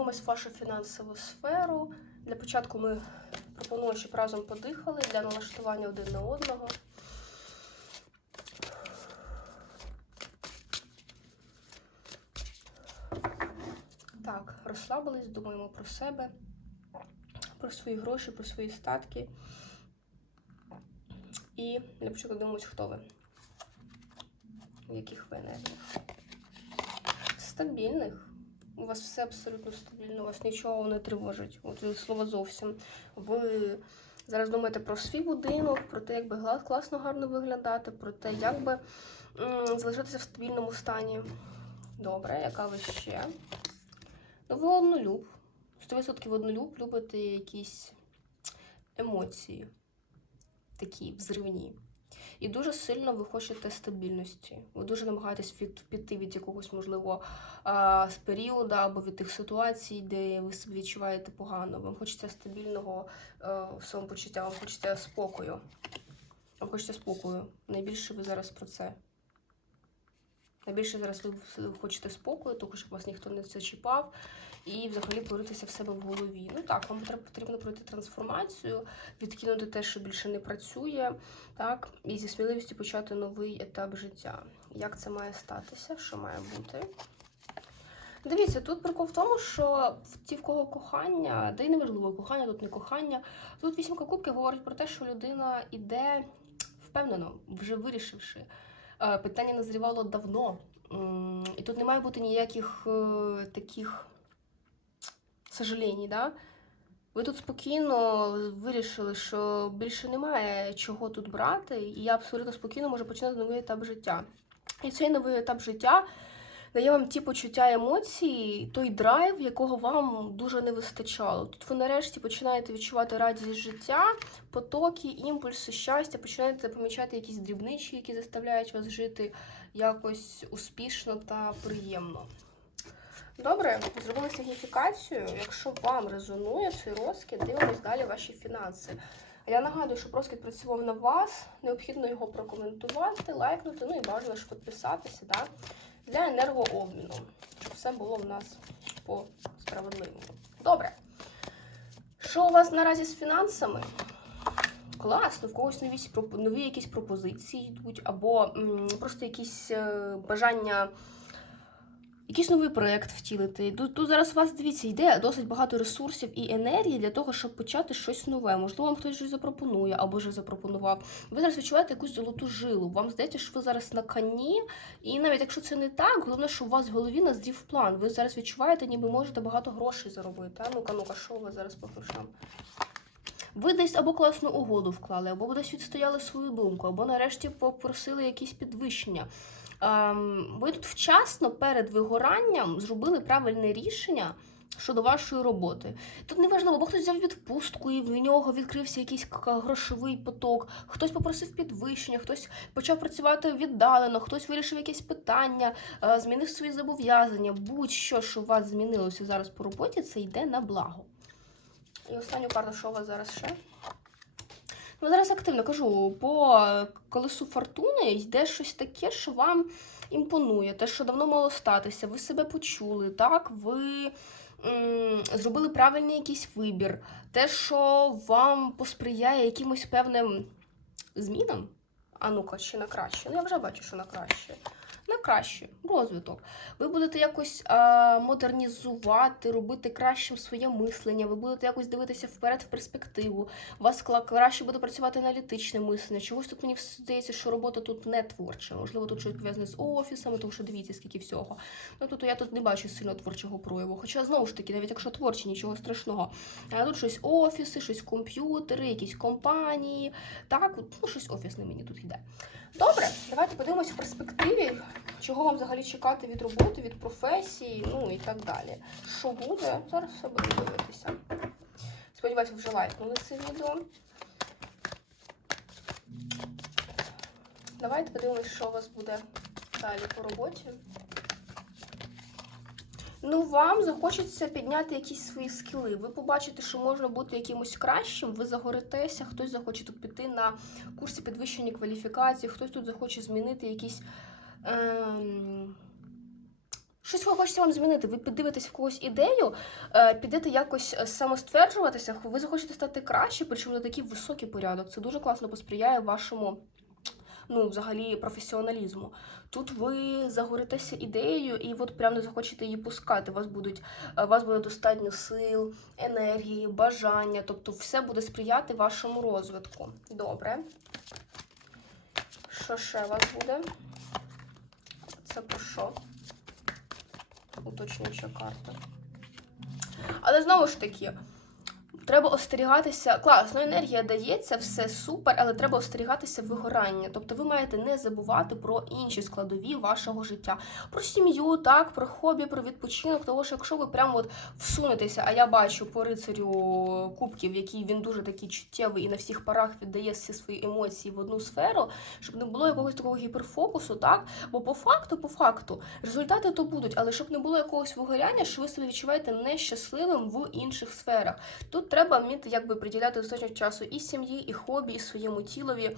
подивимось вашу фінансову сферу. Для початку ми пропонуємо, щоб разом подихали для налаштування один на одного. Так, розслабились, думаємо про себе, про свої гроші, про свої статки. І для початку дивимось, хто ви. В яких ви енергіях. Стабільних. У вас все абсолютно стабільно, вас нічого не тривожить. От від слова зовсім. Ви зараз думаєте про свій будинок, про те, як би класно гарно виглядати, про те, як би м, залишитися в стабільному стані. Добре, яка ви ще? Ну, ви однолюб. 100% однолюб, любите якісь емоції, такі взривні. І дуже сильно ви хочете стабільності. Ви дуже намагаєтесь від, піти від якогось, можливо, з періоду або від тих ситуацій, де ви себе відчуваєте погано. Вам хочеться стабільного е, самопочуття, вам хочеться спокою. Вам хочеться спокою. Найбільше ви зараз про це. Найбільше зараз хочете спокою, тому щоб вас ніхто не зачіпав, і взагалі поритися в себе в голові. Ну так, вам потрібно пройти трансформацію, відкинути те, що більше не працює, так, і зі сміливістю почати новий етап життя. Як це має статися? Що має бути? Дивіться, тут прикол в тому, що ті, в кого кохання, де й неважливо, кохання, тут не кохання. Тут вісімка кубків говорить про те, що людина іде впевнено, вже вирішивши. Е, Питання назрівало давно. І тут не має бути ніяких е, таких сожалінь, да? Ви тут спокійно вирішили, що більше немає чого тут брати, і я абсолютно спокійно можу починати новий етап життя. І цей новий етап життя дає вам ті почуття емоцій, той драйв, якого вам дуже не вистачало. Тут ви нарешті починаєте відчувати радість життя, потоки, імпульси, щастя, починаєте помічати якісь дрібничі, які заставляють вас жити якось успішно та приємно. Добре, зробили сигніфікацію. Якщо вам резонує цей розкид, дивимось далі ваші фінанси. Я нагадую, що розкид працював на вас, необхідно його прокоментувати, лайкнути, ну і бажано ж підписатися да? Для енергообміну, щоб все було в нас по справедливому. Добре. Що у вас наразі з фінансами? Класно, в когось нові, нові якісь пропозиції йдуть, або м, просто якісь е, бажання якийсь новий проєкт втілити. Тут, тут зараз у вас дивіться, йде досить багато ресурсів і енергії для того, щоб почати щось нове. Можливо, вам хтось щось запропонує або вже запропонував. Ви зараз відчуваєте якусь золоту жилу. Вам здається, що ви зараз на коні, і навіть якщо це не так, головне, що у вас в голові назрів план. Ви зараз відчуваєте, ніби можете багато грошей заробити. А ну-ка, ну-ка, що у вас зараз по грошам? Ви десь або класну угоду вклали, або десь відстояли свою думку, або нарешті попросили якісь підвищення. Ем, ви тут вчасно перед вигоранням зробили правильне рішення щодо вашої роботи. Тут неважливо, бо хтось взяв відпустку і в нього відкрився якийсь грошовий поток, хтось попросив підвищення, хтось почав працювати віддалено, хтось вирішив якесь питання, е, змінив свої зобов'язання. Будь-що, що у вас змінилося зараз по роботі, це йде на благо. І останню карту, що у вас зараз ще? Ну, зараз активно кажу, по колесу фортуни йде щось таке, що вам імпонує, те, що давно мало статися, ви себе почули, так? Ви м, зробили правильний якийсь вибір, те, що вам посприяє якимось певним змінам. А ну-ка, чи на краще? Ну, я вже бачу, що на краще. На краще, розвиток. Ви будете якось а, модернізувати, робити кращим своє мислення, ви будете якось дивитися вперед в перспективу. У вас краще буде працювати аналітичне мислення. Чогось тут мені здається, що робота тут не творча. Можливо, тут щось пов'язане з офісами, тому що дивіться, скільки всього. Ну тут я тут не бачу сильно творчого прояву. Хоча знову ж таки, навіть якщо творчі, нічого страшного. А тут щось офіси, щось комп'ютери, якісь компанії. Так, ну щось офісне мені тут йде. Добре, давайте подивимось в перспективі, чого вам взагалі чекати від роботи, від професії, ну і так далі. Що буде? Зараз все буду дивитися. Сподіваюсь, ви вже лайкнули це відео. Давайте подивимось, що у вас буде далі по роботі. Ну, вам захочеться підняти якісь свої скіли. Ви побачите, що можна бути якимось кращим, ви загоритеся, хтось захоче тут піти на курси підвищення кваліфікації, хтось тут захоче змінити якісь ем, Щось хочеться вам змінити. Ви подивитесь в когось ідею, е, підете якось е, самостверджуватися, ви захочете стати краще, причому на такий високий порядок. Це дуже класно посприяє вашому. Ну, взагалі, професіоналізму. Тут ви загоритеся ідеєю, і от прям не захочете її пускати. Вас будуть е, у вас буде достатньо сил, енергії, бажання. Тобто, все буде сприяти вашому розвитку. Добре. Що ще у вас буде? Це про що? Уточнююча карта. Але знову ж таки, треба остерігатися. Класно, енергія дається, все супер, але треба остерігатися вигорання. Тобто ви маєте не забувати про інші складові вашого життя. Про сім'ю, так, про хобі, про відпочинок. Тому що якщо ви прямо от всунетеся, а я бачу по рицарю кубків, який він дуже такий чуттєвий і на всіх парах віддає всі свої емоції в одну сферу, щоб не було якогось такого гіперфокусу, так? Бо по факту, по факту, результати то будуть, але щоб не було якогось вигоряння, що ви себе відчуваєте нещасливим в інших сферах. Тут треба вміти якби приділяти достатньо часу і сім'ї, і хобі, і своєму тілові.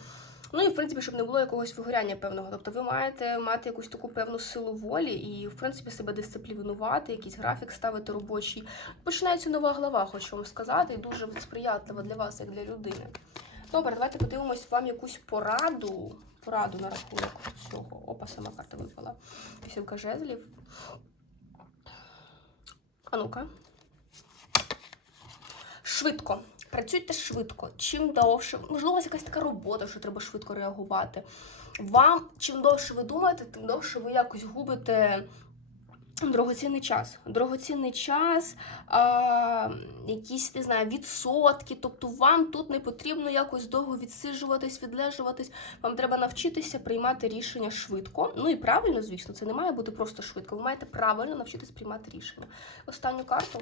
Ну і в принципі, щоб не було якогось вигоряння певного. Тобто ви маєте мати якусь таку певну силу волі і, в принципі, себе дисциплінувати, якийсь графік ставити робочий. Починається нова глава, хочу вам сказати, і дуже сприятлива для вас, як для людини. Добре, давайте подивимось вам якусь пораду. Пораду на рахунок цього. Опа, сама карта випала. Вісімка жезлів. А ну-ка. Швидко. Працюйте швидко. Чим довше, можливо, у вас якась така робота, що треба швидко реагувати. Вам чим довше ви думаєте, тим довше ви якось губите дорогоцінний час. Дорогоцінний час, а, якісь не знаю, відсотки. Тобто вам тут не потрібно якось довго відсиджуватись, відлежуватись. Вам треба навчитися приймати рішення швидко. Ну і правильно, звісно, це не має бути просто швидко. Ви маєте правильно навчитись приймати рішення. Останню карту.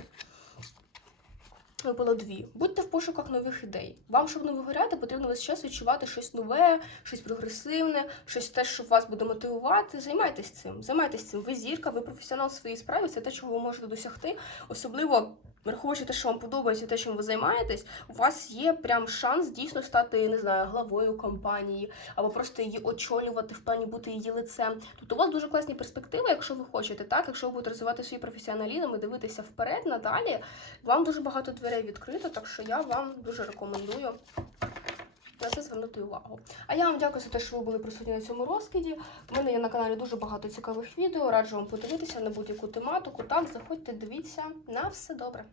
Випало дві. Будьте в пошуках нових ідей. Вам, щоб не вигоряти, потрібно весь час відчувати щось нове, щось прогресивне, щось те, що вас буде мотивувати. Займайтесь цим. Займайтесь цим. Ви зірка, ви професіонал в своїй справі, це те, чого ви можете досягти. Особливо враховуючи те, що вам подобається, те, чим ви займаєтесь, у вас є прям шанс дійсно стати, не знаю, главою компанії, або просто її очолювати в плані бути її лицем. Тобто у вас дуже класні перспективи, якщо ви хочете, так, якщо ви будете розвивати свій професіоналізм і дивитися вперед надалі, вам дуже багато дверей відкрито, так що я вам дуже рекомендую. На це звернути увагу. А я вам дякую за те, що ви були присутні на цьому розкиді. У мене є на каналі дуже багато цікавих відео. Раджу вам подивитися на будь-яку тематику. Так, заходьте, дивіться. На все добре.